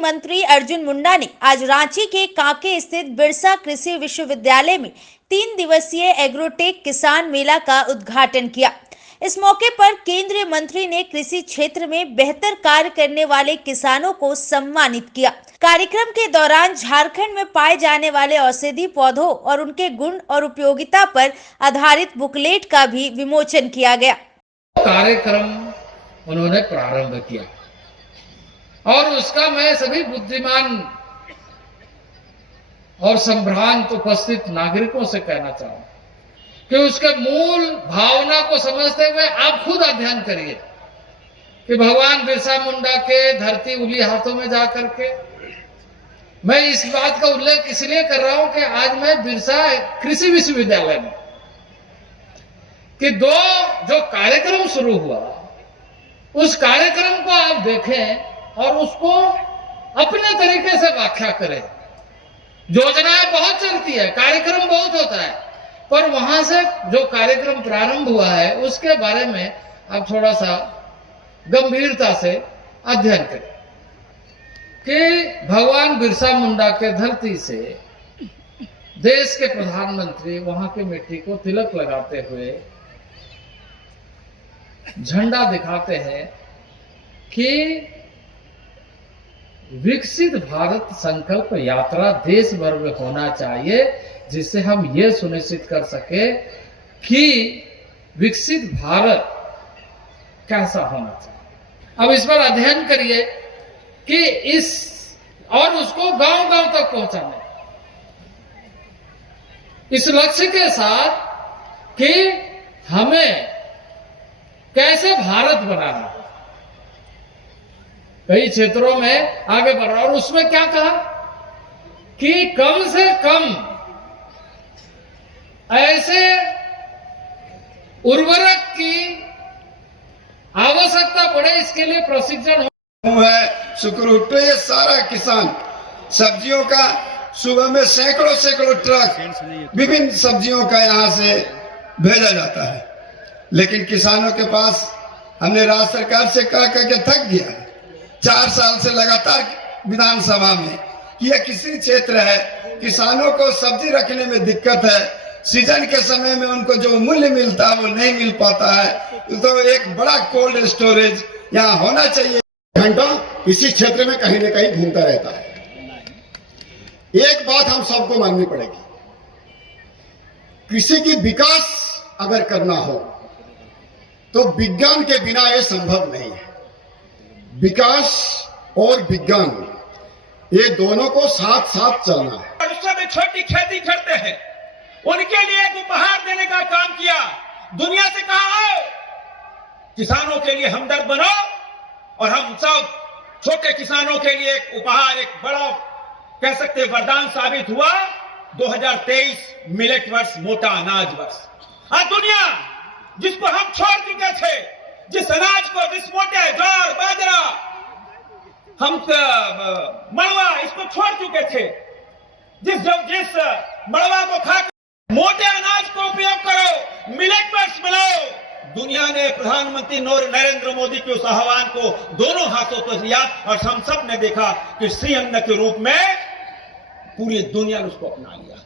मंत्री अर्जुन मुंडा ने आज रांची के कांके स्थित बिरसा कृषि विश्वविद्यालय में 3 दिवसीय एग्रोटेक किसान मेला का उद्घाटन किया। इस मौके पर केंद्रीय मंत्री ने कृषि क्षेत्र में बेहतर कार्य करने वाले किसानों को सम्मानित किया। कार्यक्रम के दौरान झारखंड में पाए जाने वाले औषधि पौधों और उनके गुण और उपयोगिता पर आधारित बुकलेट का भी विमोचन किया गया। कार्यक्रम उन्होंने प्रारंभ किया और उसका मैं सभी बुद्धिमान और संभ्रांत उपस्थित नागरिकों से कहना चाहूं कि उसके मूल भावना को समझते हुए आप खुद अध्ययन करिए कि भगवान बिरसा मुंडा के धरती उली हाथों में जाकर के, मैं इस बात का उल्लेख इसलिए कर रहा हूं कि आज मैं बिरसा कृषि विश्वविद्यालय में कि जो कार्यक्रम शुरू हुआ उस कार्यक्रम को आप देखें और उसको अपने तरीके से व्याख्या करें। योजनाएं बहुत चलती है, कार्यक्रम बहुत होता है, पर वहां से जो कार्यक्रम प्रारंभ हुआ है उसके बारे में आप थोड़ा सा गंभीरता से अध्ययन करें कि भगवान बिरसा मुंडा के धरती से देश के प्रधानमंत्री वहां की मिट्टी को तिलक लगाते हुए झंडा दिखाते हैं कि विकसित भारत संकल्प यात्रा देश भर में होना चाहिए, जिससे हम ये सुनिश्चित कर सके कि विकसित भारत कैसा होना चाहिए। अब इस पर अध्ययन करिए कि और उसको गांव-गांव तक पहुंचाने इस लक्ष्य के साथ कि हमें कैसे भारत बनाना है, कई क्षेत्रों में आगे बढ़ रहा। और उसमें क्या कहा कि कम से कम ऐसे उर्वरक की आवश्यकता पड़े, इसके लिए प्रशिक्षण है। शुक्र ये सारा किसान सब्जियों का सुबह में सैकड़ों ट्रक विभिन्न सब्जियों का यहाँ से भेजा जाता है, लेकिन किसानों के पास हमने राज्य सरकार से कह के थक गया 4 साल से लगातार विधानसभा में कि यह किसी क्षेत्र है, किसानों को सब्जी रखने में दिक्कत है, सीजन के समय में उनको जो मूल्य मिलता है वो नहीं मिल पाता है, तो एक बड़ा कोल्ड स्टोरेज यहाँ होना चाहिए। घंटा इसी क्षेत्र में कहीं न कहीं घूमता रहता है। एक बात हम सबको माननी पड़ेगी, कृषि की विकास अगर करना हो तो विज्ञान के बिना यह संभव नहीं है। विकास और विज्ञान ये दोनों को साथ साथ चलना है। उस समय छोटी खेती करते हैं, उनके लिए एक उपहार देने का काम किया। दुनिया से कहा आओ किसानों के लिए हमदर्द बनो, और हम सब छोटे किसानों के लिए एक उपहार, एक बड़ा कह सकते वरदान साबित हुआ 2023 मिलेट वर्ष, मोटा अनाज वर्ष। आज दुनिया जिसको हम छोड़ चुके थे, जिस अनाज को, जिस मोटे ज्वार बाजरा हम मड़वा इसको छोड़ चुके थे, जिस मड़वा को खा मोटे अनाज को उपयोग करो, मिलेट वर्ष बनाओ। दुनिया ने प्रधानमंत्री नरेंद्र मोदी के उस आह्वान को दोनों हाथों पर लिया और हम सब ने देखा कि श्री अन्न के रूप में पूरी दुनिया ने उसको अपना लिया।